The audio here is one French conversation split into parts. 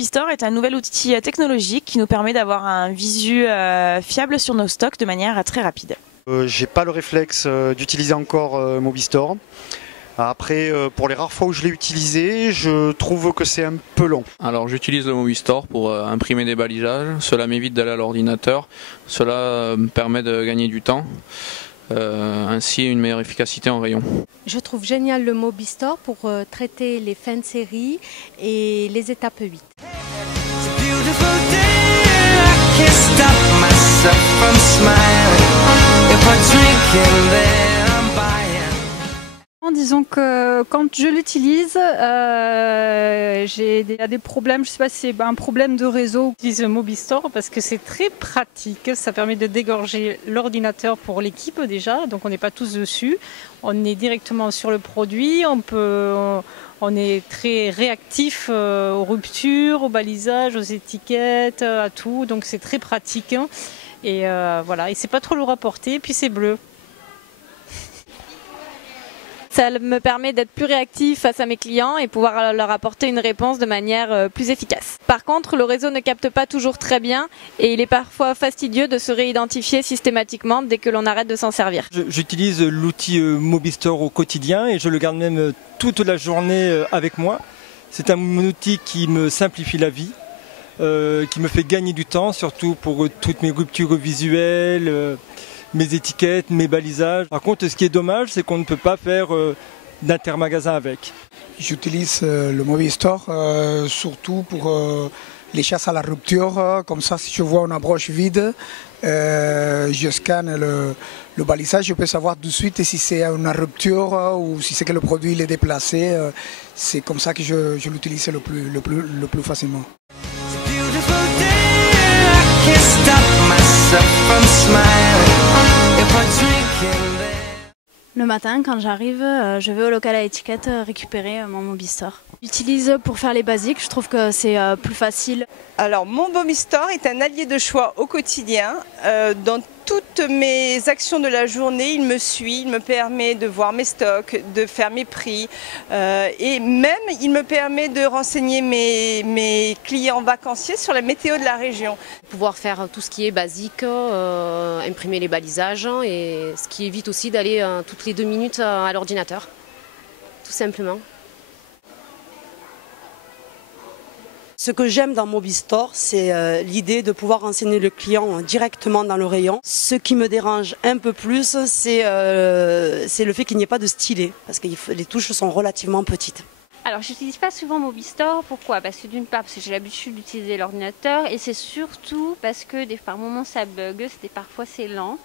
Mobistore est un nouvel outil technologique qui nous permet d'avoir un visu fiable sur nos stocks de manière très rapide. J'ai pas le réflexe d'utiliser encore Mobistore. Après, pour les rares fois où je l'ai utilisé, je trouve que c'est un peu long. Alors j'utilise le Mobistore pour imprimer des balisages, cela m'évite d'aller à l'ordinateur, cela me permet de gagner du temps, ainsi une meilleure efficacité en rayon. Je trouve génial le Mobistore pour traiter les fins de série et les étapes 8. Disons que quand je l'utilise, j'ai des problèmes. Je ne sais pas si c'est un problème de réseau. J'utilise Mobistore parce que c'est très pratique. Ça permet de dégorger l'ordinateur pour l'équipe déjà, donc on n'est pas tous dessus. On est directement sur le produit. On est très réactif aux ruptures, au balisage, aux étiquettes, à tout. Donc c'est très pratique. Et voilà. Et c'est pas trop lourd à porter. Puis c'est bleu. Ça me permet d'être plus réactif face à mes clients et pouvoir leur apporter une réponse de manière plus efficace. Par contre, le réseau ne capte pas toujours très bien et il est parfois fastidieux de se réidentifier systématiquement dès que l'on arrête de s'en servir. J'utilise l'outil Mobistore au quotidien et je le garde même toute la journée avec moi. C'est un outil qui me simplifie la vie, qui me fait gagner du temps, surtout pour toutes mes ruptures visuelles, mes étiquettes, mes balisages. Par contre, ce qui est dommage, c'est qu'on ne peut pas faire d'intermagasin avec. J'utilise le Mobistore surtout pour les chasses à la rupture. Comme ça, si je vois une broche vide, je scanne le balisage. Je peux savoir tout de suite si c'est une rupture ou si c'est que le produit il est déplacé. C'est comme ça que je l'utilise le plus facilement. Le matin, quand j'arrive, je vais au local à étiquette récupérer mon Mobistore. J'utilise pour faire les basiques, je trouve que c'est plus facile. Alors mon Mobistore est un allié de choix au quotidien. Dans toutes mes actions de la journée, il me suit, il me permet de voir mes stocks, de faire mes prix et même il me permet de renseigner mes clients vacanciers sur la météo de la région. Pouvoir faire tout ce qui est basique, imprimer les balisages et ce qui évite aussi d'aller toutes les 2 minutes à l'ordinateur, tout simplement. Ce que j'aime dans Mobistore, c'est l'idée de pouvoir renseigner le client directement dans le rayon. Ce qui me dérange un peu plus, c'est le fait qu'il n'y ait pas de stylet, parce que les touches sont relativement petites. Alors je n'utilise pas souvent Mobistore, pourquoi? Parce que d'une part parce que j'ai l'habitude d'utiliser l'ordinateur et c'est surtout parce que par moments ça bug, parfois c'est lent.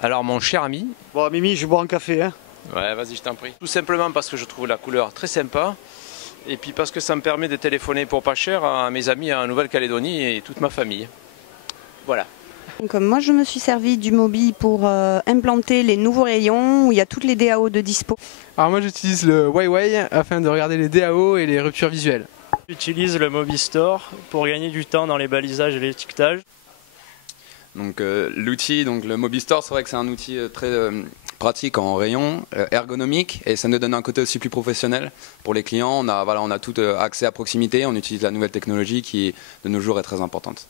Alors mon cher ami... Bon Mimi, je vais boire un café. Hein. Ouais, vas-y, je t'en prie. Tout simplement parce que je trouve la couleur très sympa. Et puis parce que ça me permet de téléphoner pour pas cher à mes amis en Nouvelle-Calédonie et toute ma famille. Voilà. Donc, moi je me suis servi du Mobi pour implanter les nouveaux rayons où il y a toutes les DAO de dispo. Alors moi j'utilise le Huawei afin de regarder les DAO et les ruptures visuelles. J'utilise le Mobistore pour gagner du temps dans les balisages et l'étiquetage. Donc l'outil, donc le Mobistore, c'est vrai que c'est un outil très pratique en rayon, ergonomique, et ça nous donne un côté aussi plus professionnel pour les clients. On a tout accès à proximité, on utilise la nouvelle technologie qui de nos jours est très importante.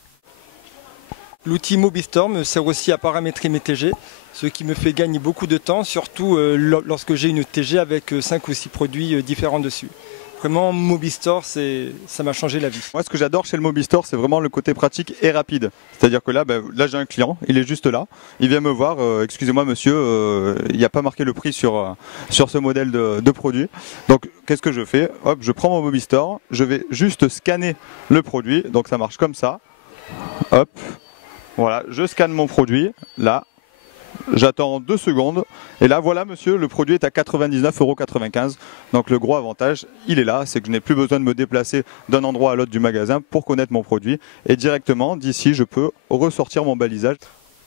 L'outil Mobistore me sert aussi à paramétrer mes TG, ce qui me fait gagner beaucoup de temps, surtout lorsque j'ai une TG avec 5 ou 6 produits différents dessus. Vraiment, Mobistore, ça m'a changé la vie. Moi, ce que j'adore chez le Mobistore, c'est vraiment le côté pratique et rapide. C'est-à-dire que là, là j'ai un client, il est juste là, il vient me voir, excusez-moi monsieur, il n'y a pas marqué le prix sur ce modèle de produit. Donc, qu'est-ce que je fais? Hop, je prends mon Mobistore, je vais juste scanner le produit, donc ça marche comme ça. Hop, voilà, je scanne mon produit, là. J'attends 2 secondes et là voilà monsieur, le produit est à 99,95 €. Donc le gros avantage, il est là, c'est que je n'ai plus besoin de me déplacer d'un endroit à l'autre du magasin pour connaître mon produit. Et directement d'ici, je peux ressortir mon balisage.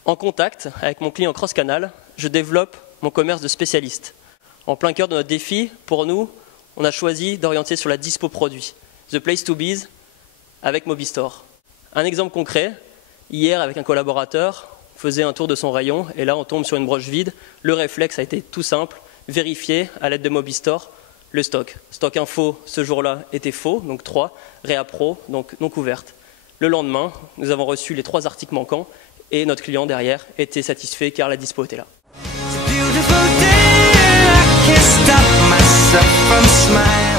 En contact avec mon client cross-canal, je développe mon commerce de spécialiste. En plein cœur de notre défi, pour nous, on a choisi d'orienter sur la dispo produit. The place to be avec Mobistore. Un exemple concret, hier avec un collaborateur, faisait un tour de son rayon et là on tombe sur une broche vide. Le réflexe a été tout simple, vérifier à l'aide de Mobistore le stock. Stock info ce jour-là était faux, donc 3, Réa Pro, donc non couverte. Le lendemain, nous avons reçu les 3 articles manquants et notre client derrière était satisfait car la dispo était là. Beautiful day, I can't stop myself from smiling.